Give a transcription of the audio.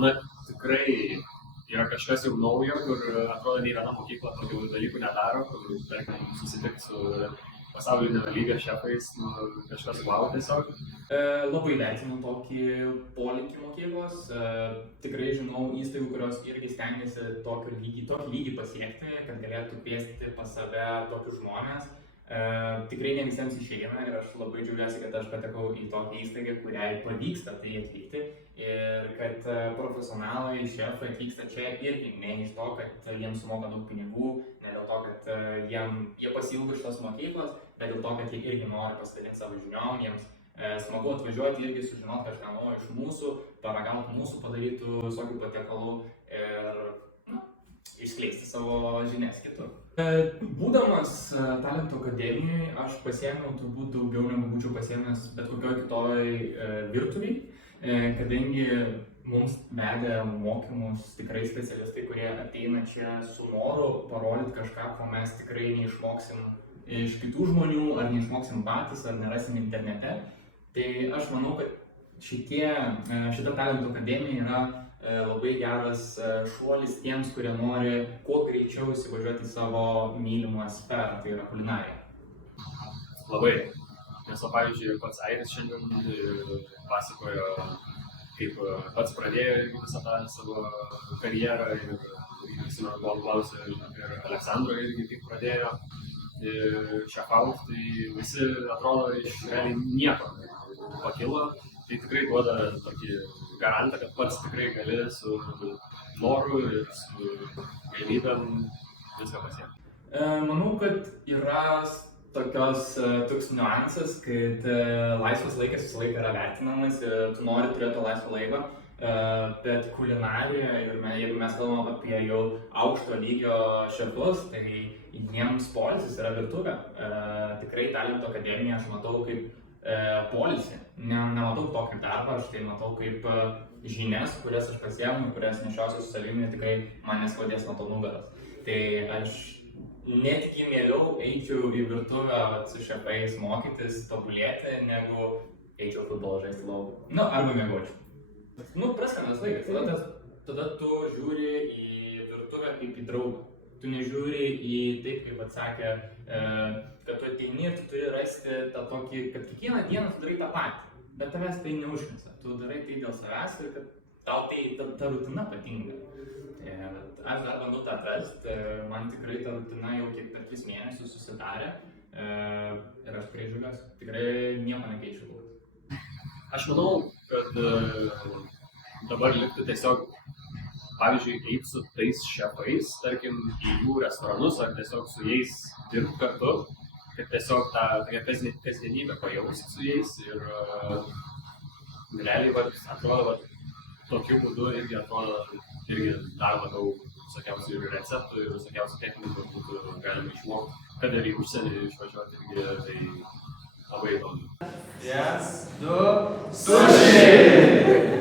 Na, tikrai yra kažkas jau naujo, kur atrodo nei viena mokykla tokių dalykų nedaro, kur, tarkim, susitikti su pasaulinio lygio šefais, kažkas wow tiesiog. Labai vertinu tokį polinkį mokyklos. Tikrai žinau įstaigų, kurios irgi stengiasi tokį lygį pasiekti, kad galėtų kviesti pas save tokius žmonės. Tikrai ne visiems išeina ir aš labai džiaugiuosi, kad aš patekau į tokią įstaigą, kuriai pavyksta tai atvykti ir kad profesionalai, šefai atvyksta čia irgi ne iš to, kad jiems sumoka daug pinigų, ne dėl to, kad jie pasiilgo šitos mokyklos, bet dėl to, kad jie irgi nori pasidalinti savo žiniom, jiems smagu atvažiuoti irgi sužinoti kažką naujo iš mūsų, paragauti mūsų padarytų visokių patiekalų ir išskleisti savo žinias kitur. Būdamas Talentų akademijoje, aš pasiėmiau turbūt daugiau negu būčiau pasiėmęs bet kokioj kitoj virtuviai, kadangi mums vedė mokymus tikrai specialistai, kurie ateina čia su noru parodyti kažką, ko mes tikrai neišmoksim iš kitų žmonių, ar neišmoksim patys, ar nerasim internete. Tai aš manau, kad šita Talentų akademija yra labai geras šuolis tiems, kurie nori kuo greičiau įsivažiuoti į savo mylimą sferą, tai yra kulinarija. Labai. Nes, pavyzdžiui, pats Airis šiandien pasakojo, kaip pats pradėjo visą tą savo karjerą ir prisimenu, buvo klausę ir Aleksandro irgi kaip pradėjo šefauti, tai visi atrodo iš realiai nieko pakilo. Tai tikrai duoda tokį garantą, kad pats tikrai gali su noru ir su galimybėm viską pasiekti. Manau, kad yra toks niuansas, kad laisvas laikas visą laiką yra vertinamas ir tu nori turėti laisvą laiką, bet kulinarijoje, ir jeigu mes kalbam apie jau aukšto lygio šefus, tai jiems poilsis yra virtuvė. Tikrai Talentų akademiją aš matau kaip poilsį. Nematau to kaip darbą, aš tai matau kaip žinias, kurias aš pasiėmu, kurias nešiosiu su savimi, tikrai man neskaudės nuo to nugaros. Tai aš netgi mieliau eičiau į virtuvę su šefais mokytis, tobulėti, negu eičiau futbolą žaisti lauko. Arba miegočiau. Praskanus laikas, tada tu žiūri į virtuvę kaip į draugą. Tu nežiūri į taip, kaip atsakė, kad tu ateini ir tu turi rasti tą tokį, kad kiekvieną dieną tu darai tą patį, bet tavęs tai neužknisa. Tu darai tai dėl savęs ir kad tau tai ta rutina patinka. Aš dar bandau tą atrasti, man tikrai ta rutina jau kiek per 3 mėnesius susidarė ir aš tikrai džiaugiuosi, tikrai nieko nekeičiu. Aš manau, kad dabar liktų tiesiog, pavyzdžiui, eiti su tais šefais, tarkim, į jų restoranus ar tiesiog su jais dirbti kartu, kad tiesiog tą kasdienybę pajausti su jais ir realiai atrodo, tokiu būdu irgi atrodo dar labiau visokiausių ir receptų ir visokiausių technikų būtų galima išmokti, kad ir į užsienį išvažiuoti irgi, tai labai įdomu. 1, 2, sushi!